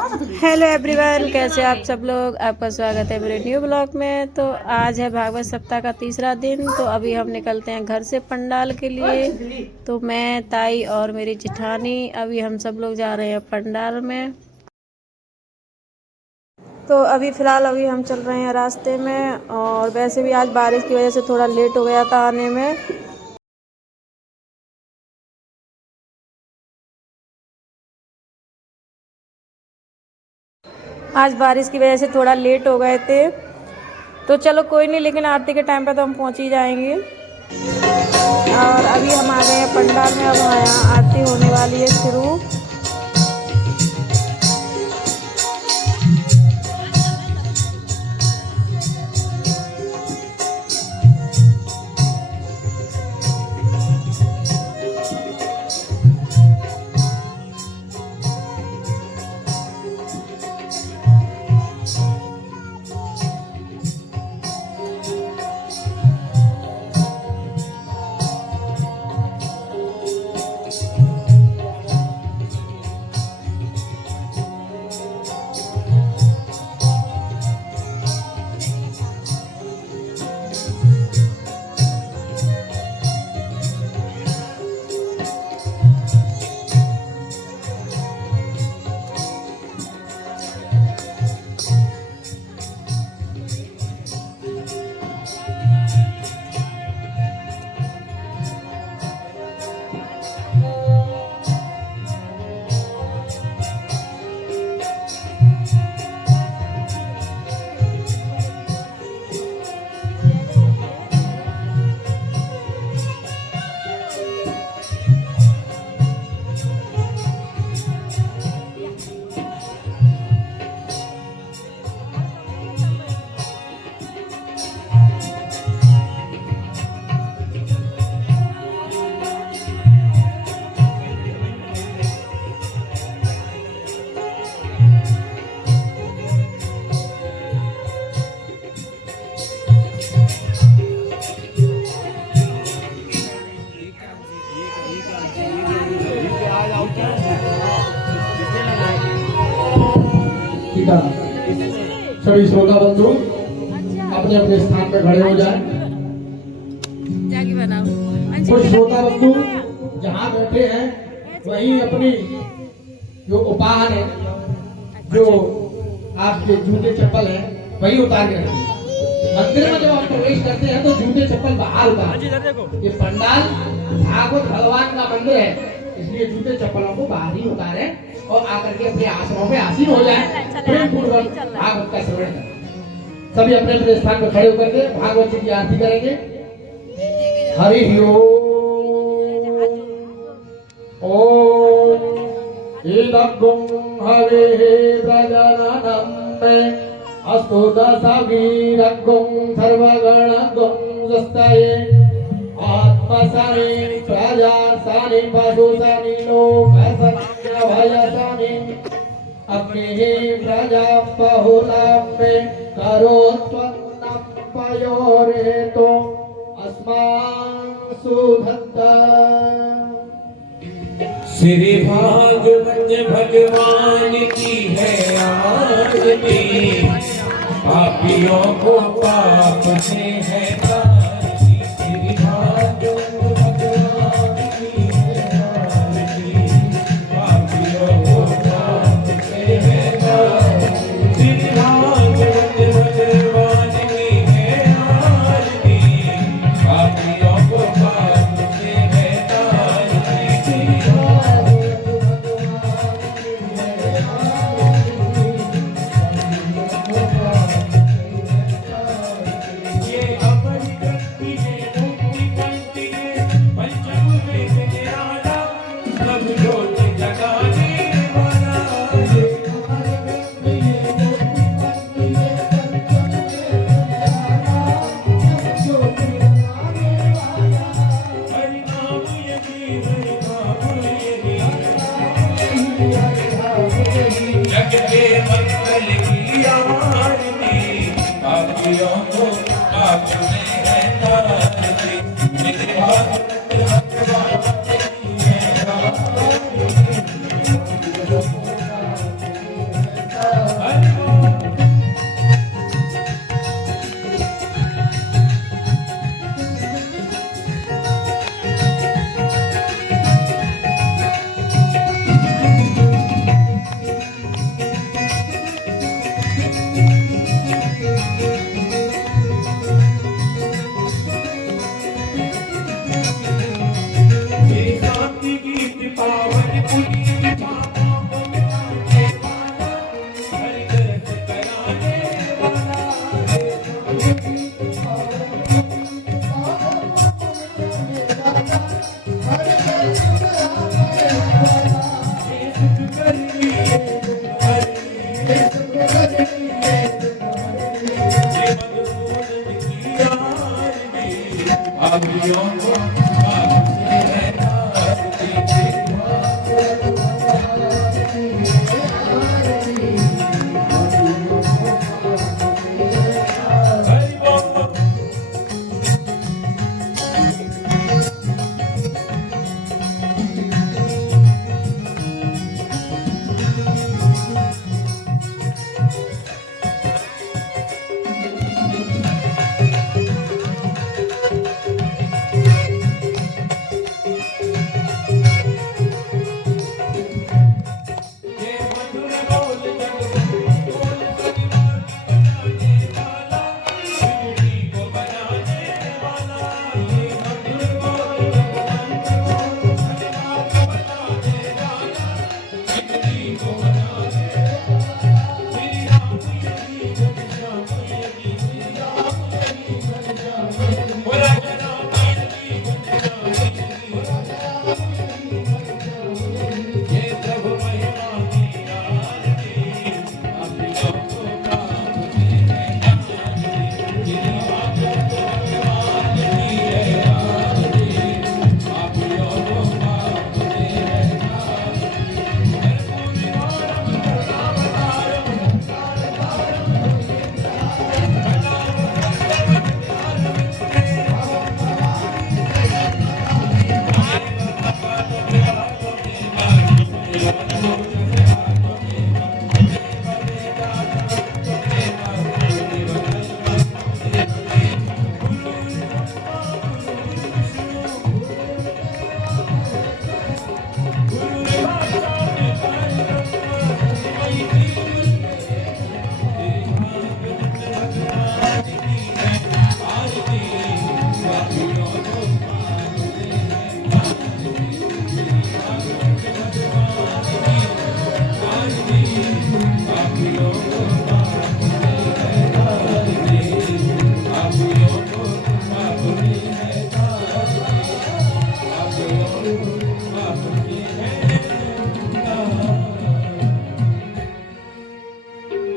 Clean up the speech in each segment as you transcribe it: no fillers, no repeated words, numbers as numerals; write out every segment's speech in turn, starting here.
Hello everyone, कैसे आप सब लोग। आपका स्वागत है मेरे न्यू ब्लॉग में। तो आज है भागवत सप्ताह का तीसरा दिन। तो अभी हम निकलते हैं घर से पंडाल के लिए। तो मैं, ताई और मेरी जेठानी अभी हम सब लोग जा रहे हैं पंडाल में। तो अभी फ़िलहाल हम चल रहे हैं रास्ते में। और वैसे भी आज बारिश की वजह से थोड़ा लेट हो गया था आने में। आज बारिश की वजह से थोड़ा लेट हो गए थे। तो चलो कोई नहीं, लेकिन आरती के टाइम पे तो हम पहुंच ही जाएंगे। और अभी हम आ गए हैं पंडाल में। अब हमारे यहाँ आरती होने वाली है शुरू। सभी श्रोता बंधु अपने अपने स्थान पर खड़े हो जाएं। कुछ श्रोता बंधु जहाँ बैठे हैं वहीं अपनी जो उपाहन है, जो आपके जूते चप्पल है, वही उतार के रखें। मंदिर में जब आप प्रवेश करते हैं तो जूते चप्पल बाहर उतार। ये पंडाल भागवत भगवान का मंदिर है, इसलिए जूते चप्पलों को बाहर ही उतारें और आकर के अपने आसनों में आसीन हो जाए। प्रेम पूर्वक भागवत का श्रवण करें। सभी अपने अपने स्थान पर खड़े होकर के भागवत जी की आरती करेंगे। हरि ओम इदं हरे प्रजननं अस्तु दशवीरं सर्वगणं स्वस्ताये आत्मसानि प्रजासानि पशुसानि लोकसानि भयसानि अग्निः प्रजा बहुलाम्बे करोत्वन्नं पयोरेतो अस्मान् सुधत्ता। श्री भागवत भगवान की है आरती, पापियों को पाप से है तारती। श्री भागवत भगवान की है आरती, पापियों को पाप से है तारती। श्री भागवत भगवान की है आरती, पापियों को पाप से है तारती। जग के मंगल की आरती, पापियों को पाप में है तारती। श्री भागवत भगवान की है आरती, पापियों को माफ है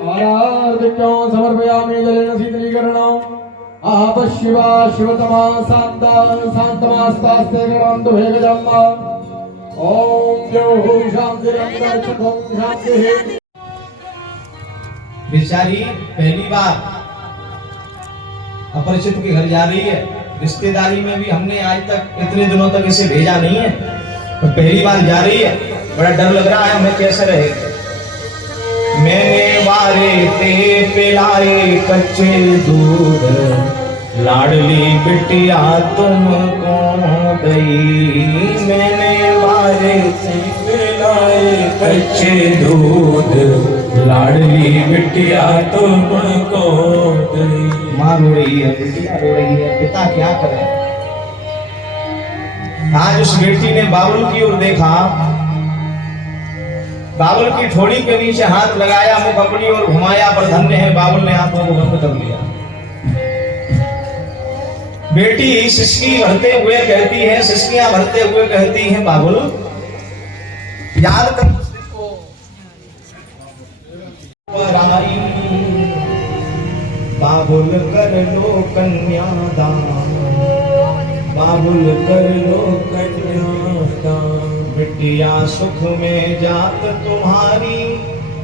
आराधिक्यों समर्पयामि जलेन शीतलीकरणम् आप शिवा शिवतमा शांता शांतमास्तास्ते गणवन्तु भेगजम् ओम द्यौः शान्तिरन्तरिक्षं शान्तिः। बेचारी पहली बार अपरिचित के घर जा रही है। रिश्तेदारी में भी हमने आज तक इतने दिनों तक इसे भेजा नहीं है, तो पहली बार जा रही है। बड़ा डर लग रहा है हमें, कैसे रहे। मैंने वारे ते पिलाए कच्चे दूध, लाडली बिटिया तुमको गई। मैंने वारे से पिलाए कच्चे दूध, लाडली बिटिया तुमको गई। माँ रो रही है, बिटिया रो रही है, पिता क्या करे। आज उस बेटी ने बाबुल की ओर देखा, बाबुल की ठोड़ी के नीचे हाथ लगाया, मुख अपनी ओर घुमाया, पर धन्य है बाबुल ने हाथों को बंद कर लिया। बेटी सिसकी भरते हुए कहती है, सिसकियां भरते हुए कहती है, बाबुल याद कर बाबुल कर लो कन्यादान, बाबुल कर लो कन्यादान। बिटिया सुख में जात तुम्हारी,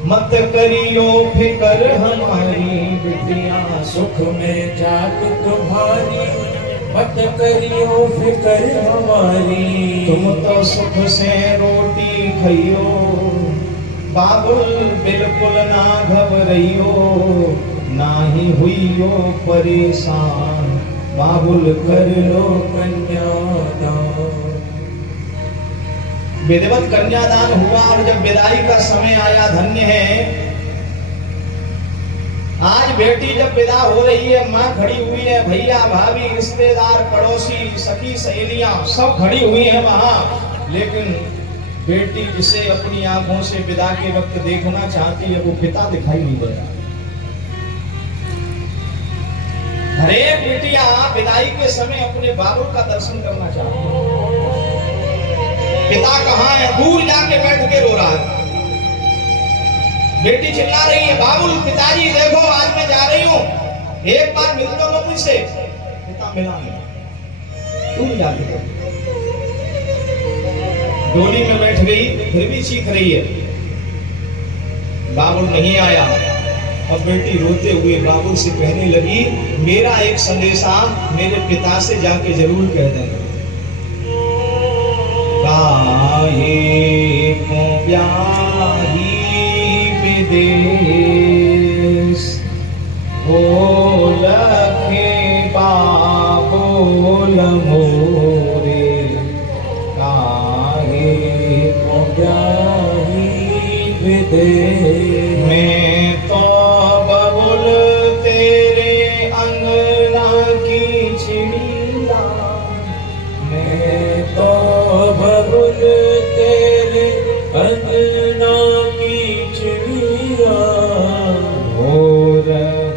मत करियो फिकर हमारी। बिटिया सुख में जात तुम्हारी, मत करियो फिकर हमारी। तुम तो सुख से रोटी खाइयो, बाबुल बिल्कुल ना घबराइयो, ना ही हुइयो परेशान। बाबुल कर लो कन्यादान। विधिवत कन्यादान हुआ और जब विदाई का समय आया, धन्य है आज बेटी जब विदा हो रही है, माँ खड़ी हुई है, भैया भाभी रिश्तेदार पड़ोसी सखी सहेलियां सब खड़ी हुई हैं वहां। लेकिन बेटी जिसे अपनी आंखों से विदा के वक्त देखना चाहती है, वो पिता दिखाई नहीं दे रहा। हरेक बेटियां विदाई के समय अपने बाबुल का दर्शन करना चाहती है। पिता कहाँ है? दूर जाके बैठ के रो रहा है। बेटी चिल्ला रही है, बाबुल पिताजी देखो आज मैं जा रही हूँ, एक बार मिल दो मुझसे। पिता मिला नहीं। स्कूल जाती है। डोली में बैठ गई, फिर भी चीख रही है, बाबुल नहीं आया। अब बेटी रोते हुए बाबुल से कहने लगी, मेरा एक संदेशा मेरे पिता से जाके जरूर कह देना। काहे को ब्याही विदेश लखे बाबुल मोरे, काहे को ब्याही विदेश। मैं तो बबुल तेरे अंगना की चिड़िया, मैं तो बबुल तेरे अंगना की चिड़िया, और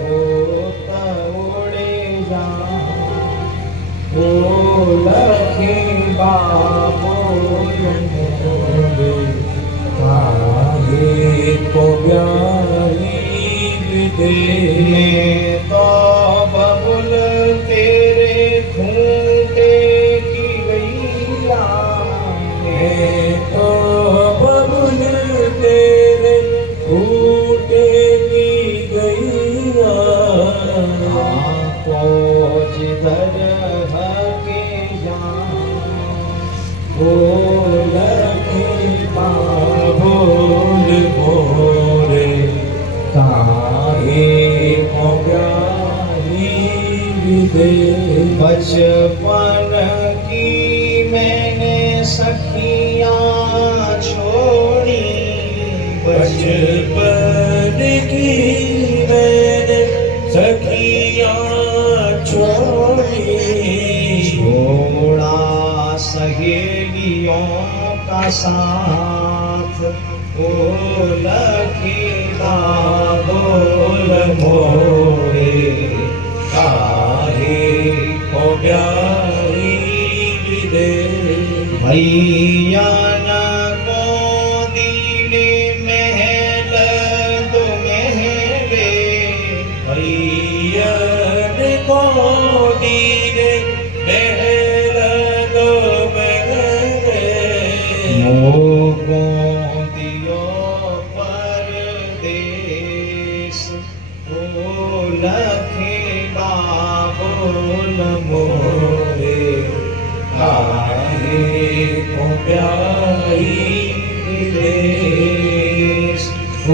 होता उड़े जा लखे बाबुल मोरे, काहे को ब्याही विदेश। मैं तो बबुल तेरे खूंटे की गैया, मैं तो बबुल तेरे खूंटे की गैया, को जिधर हके लखे बाबुल मोरे, काहे को ब्याही विदेश। बचपन की मैंने सखियां छोड़ी, बचपन की मैंने सखियां छोड़ी, छोड़ा सहेलियों का साथ, ओ लखे बाबुल मोरे, काहे को ब्याही विदेश। भैया न को दिले महल दो महले, भैयन को दीने महल दो महले, मोगों दियो परदेश, ओ लखे बाबुल मोरे, काहे को ब्याही विदेश। ओ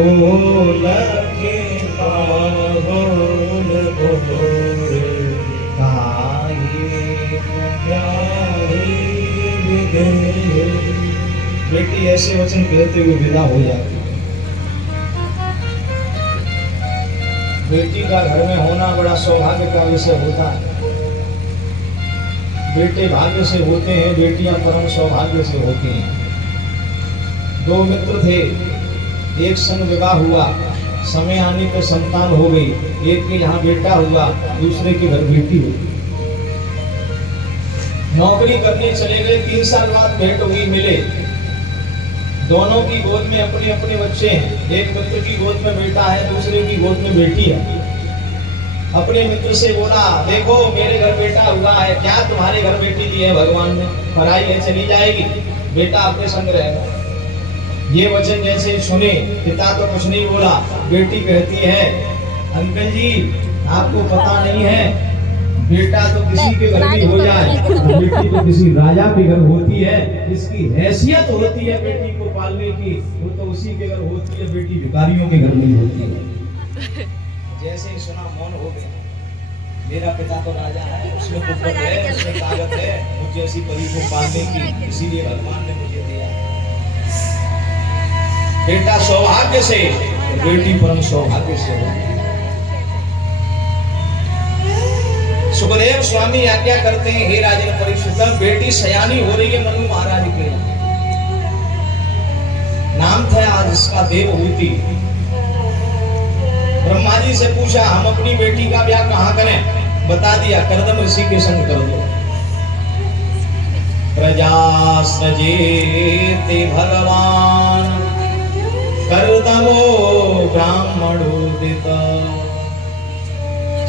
लखे बाबुल मोरे, काहे को ब्याही विदेश। बेटी ऐसे वचन कहते हुए विदा हो जाती। बेटी का घर में होना बड़ा सौभाग्य का विषय होता है। बेटे भाग्य से होते हैं, बेटियां परम सौभाग्य से होती हैं। दो मित्र थे, एक संग विवाह हुआ, समय आने पर संतान हो गई। एक के यहाँ बेटा हुआ, दूसरे के घर बेटी हुई। नौकरी करने चले गए, 3 साल बाद भेंट हुई, मिले। दोनों की गोद में अपने अपने बच्चे हैं। एक मित्र की गोद में बेटा है, दूसरे की गोद में बेटी है। अपने मित्र से बोला, देखो मेरे घर बेटा हुआ है, क्या तुम्हारे घर बेटी दी है भगवान ने? पढ़ाई है, चली जाएगी, बेटा अपने संग रहेगा। ये वचन जैसे सुने, पिता तो कुछ नहीं बोला। बेटी कहती है, अंकल जी आपको पता नहीं है, बेटा तो किसी के घर भी हो जाए, बेटी तो किसी राजा के घर होती है। इसकी हैसियत होती है बेटी को पालने की, वो तो उसी के घर होती है, बेटी भिखारियों के घर नहीं होती है। जैसे ही सुना मौन हो गया। मेरा पिता तो राजा है, उसमें कुपत है, उसमें ताकत है, मुझ जैसी परी को पालने की, इसीलिए भगवान ने मुझे दिया। बेटा सौभाग्य से, बेटी परम सौभाग्य से होती है। सुखदेव स्वामी आज्ञा करते हैं, हे राजन परीक्षित, बेटी सयानी हो रही है मनु महाराज के। नाम था आज इसका देवहूति। ब्रह्मा जी से पूछा, हम अपनी बेटी का ब्याह कहाँ करें? बता दिया, करदम ऋषि के संग कर दो। प्रजा सजेते भगवान, करदमो ब्राह्मणोदित,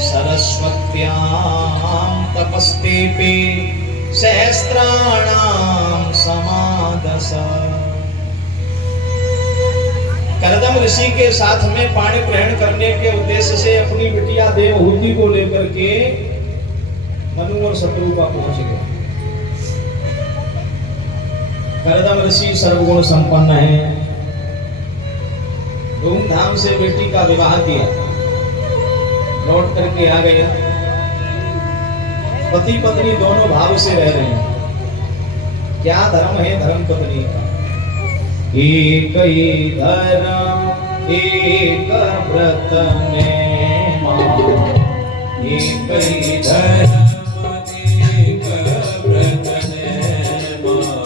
सरस्वत्यां तपस्ते पे सहस्त्राणाम समादस। करदम ऋषि के साथ में पाणी ग्रहण करने के उद्देश्य से अपनी बिटिया देवहूति को लेकर के मनु और शत्रुपा पहुंच गए। करदम ऋषि सर्वगुण संपन्न है, धूमधाम से बेटी का विवाह किया, लौट करके आ गया। पति पत्नी दोनों भाव से रह रहे हैं। क्या धर्म है धर्म पत्नी का? एक ही धर्म एक व्रत में मां, एक ही धर्म एक व्रत में मां,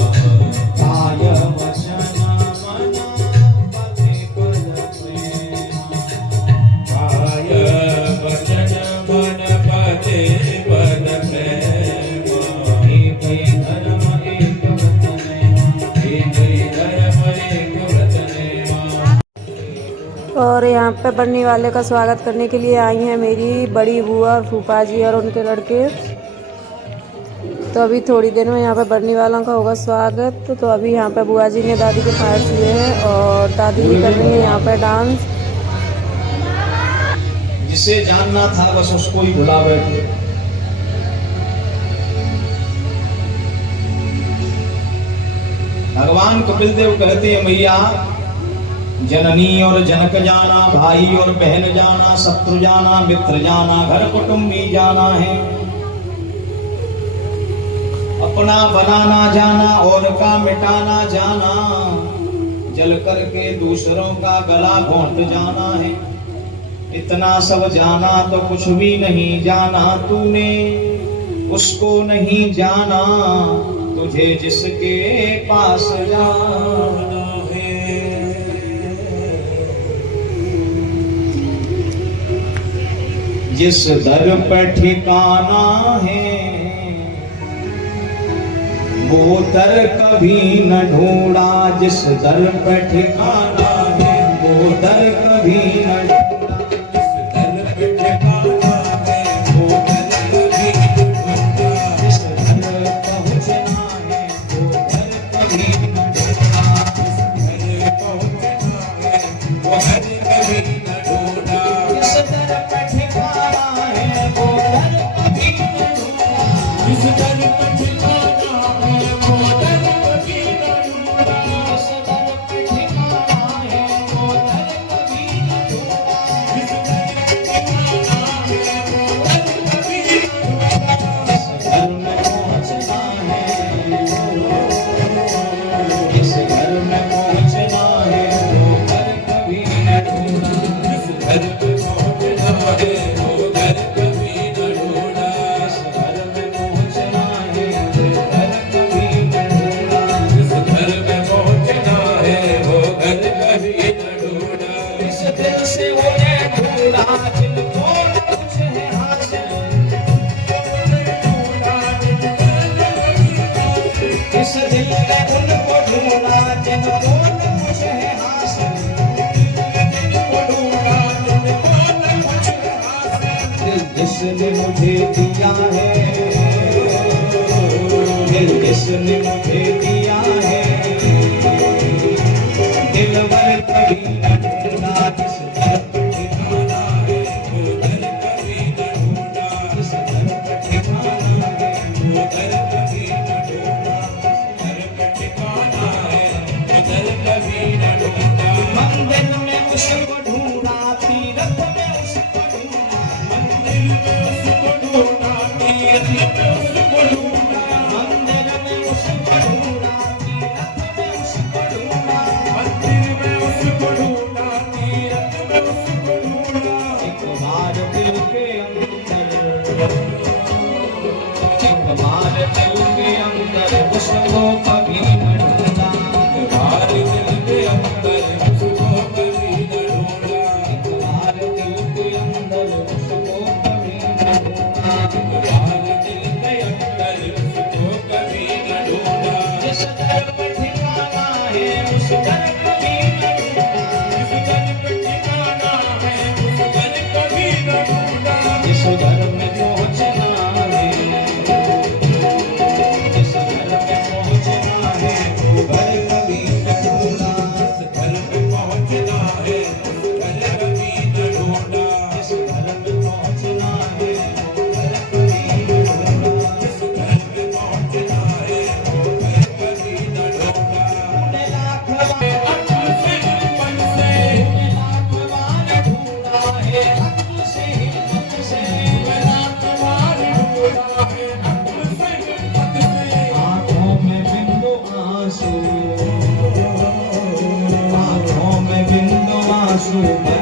काय वचन मन पति पद प्रेम, काय वचन मन पति पद प्रेम, एक ही धर्म एक व्रत में मां, एक ही धर्म एक व्रत में मां। और यहाँ पे बनने वाले का स्वागत करने के लिए आई हैं मेरी बड़ी बुआ और फूफा जी और उनके लड़के। तो अभी थोड़ी देर में यहाँ पे बनने वालों का होगा स्वागत। तो अभी यहाँ पे बुआ जी ने दादी के पैर छुए हैं और दादी भी कर रही है यहाँ पे डांस। जिसे जानना था बस उसको ही भुला बैठे। भगवान कपिल देव कहते हैं मैया, जननी और जनक जाना, भाई और बहन जाना, शत्रु जाना, मित्र जाना, घर कुटुंबी जाना है। अपना बनाना जाना और का मिटाना जाना, जल करके दूसरों का गला घोंट जाना है। इतना सब जाना तो कुछ भी नहीं जाना तूने, उसको नहीं जाना तुझे जिसके पास जाना है। जिस दर पर ठिकाना है वो दर कभी न ढूंढा, जिस दर पर ठिकाना है वो दर कभी न ढूंढा, जिस दर पे ठिकाना है वो दर कभी न ढूंढा, जिस दर पहुंचना है वो दर कभी न ढूंढा, जिस दर पहुंचना है वो दर कभी न ढूंढा, जिस दर पर ठिकाना है वो दर कभी न ढूंढा, जिस दर पे ठिकाना है वो दर कभी न ढूंढा, जिस दर पर ठिकाना है वो दर कभी न ढूंढा, जिस दर पे ठिकाना है वो दर कभी न ढूंढा, जिस घर में पहुंचना है, जिस घर में पहुंचना है वो घर कभी न ढूंढा, जिस दर पे पहुंचना है वो दर कभी न ढूंढा, जिस घर में पहुंचना है वो घर कभी न ढूंढा, जिस घर में पहुंचना है वो घर कभी न ढूंढा, इस दिल से उन्हें ढूंढा जिनको न कुछ है हासिल, इस दिल ने उनको ढूंढा जिनको न कुछ है हासिल, दिल जिसने मुझे दिया है, दिल जिसने मुझे दिया है, दिल भर कभी न ढूंढा, जिस दर पर ठिकाना है वो दर कभी न ढूंढा, जिस दर पर ठिकाना है वो दर कभी न ढूंढा, दर पे ठिकाना है वो दर कभी न ढूंढा, मंदिर में उसको ढूंढा, तीरथ में उसको ढूंढा, मंदिर में उसको ढूंढा, तीर्थ में उसको ढूंढा, मंदिर में उसको सुमन